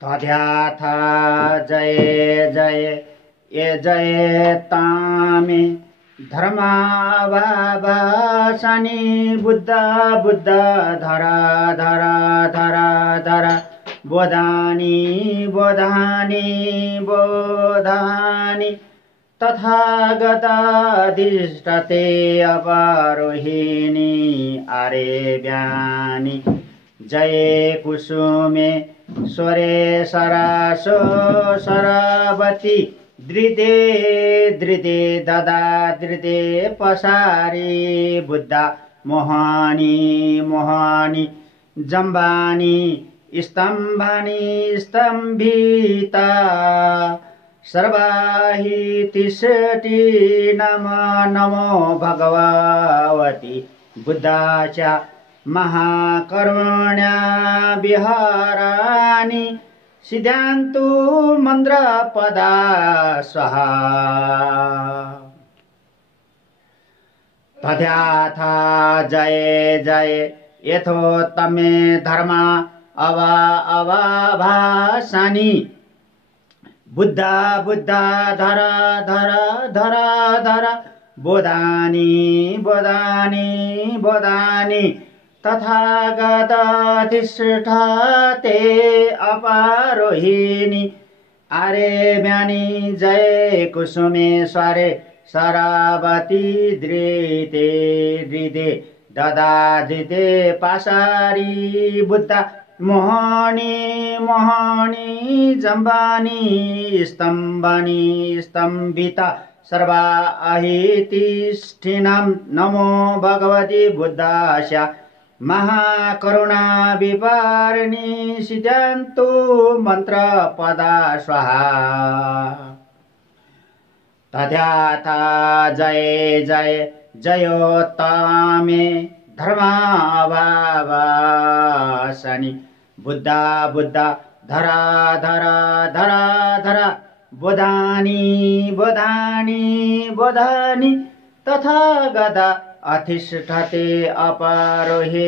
तद्याथ जय जय ये जय तामे धर्माभाषानि बुद्ध बुद्ध धरा धरा धरा धरा बोधानि बोधानि बोधानि तथागताधिष्ठते अपारोहिणी आरेव्यानि जय कुसुमे स्वरे सरासो सरवती धृते धृते ददा धृते पसारी बुद्धा मोहानी मोहानी जम्बानी स्तम्भानि स्तम्भिता सर्वाहि तिष्ठति नमो नमो भगवती बुद्धाच्या महाकरुण्या विहाराणि सिद्धान्तु मन्त्रपदा स्वाहा तद्याथ जय जय यथोत्तमे धर्म अवाभाषानि बुद्ध बुद्ध धरा धरा धरा धरा बोधानि बोधानि बोधानि तथागताधिष्ठते अपारोहिणी आरेव्यानि जय कुसुमेश्वरे सरवती धृते धृते ददा धृते पासारी बुद्ध मोहानी मोहानी जम्बानी स्तम्भानि स्तम्भिता सर्वा अहितिष्ठिनं नमो भगवती बुद्धास्या महाकरुणा विपारिणी सिद्धान्तु मन्त्रपदा स्वाहा तद्याथ जय जय जयोत्तमे धर्माभाषानि बुद्ध बुद्ध धरा धरा धरा धरा बोधानि बोधानि बोधानि तथागता अधिष्ठते अपारोहिणी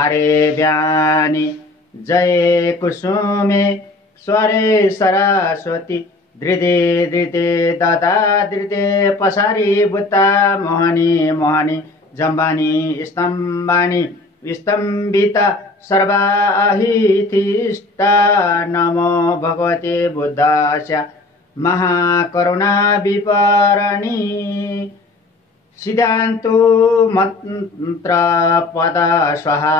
आरेव्यानि जय कुसुमे स्वरे सरस्वती धृते धृते ददा धृते पसारी बुद्धा मोहानि मोहानि जम्बानि स्तम्भानि स्तम्भिता सर्वा अहितिष्ठा नमो भगवते बुद्धास्या महाकरुणा विपारिणी सिद्धान्तु मन्त्रपदा स्वाहा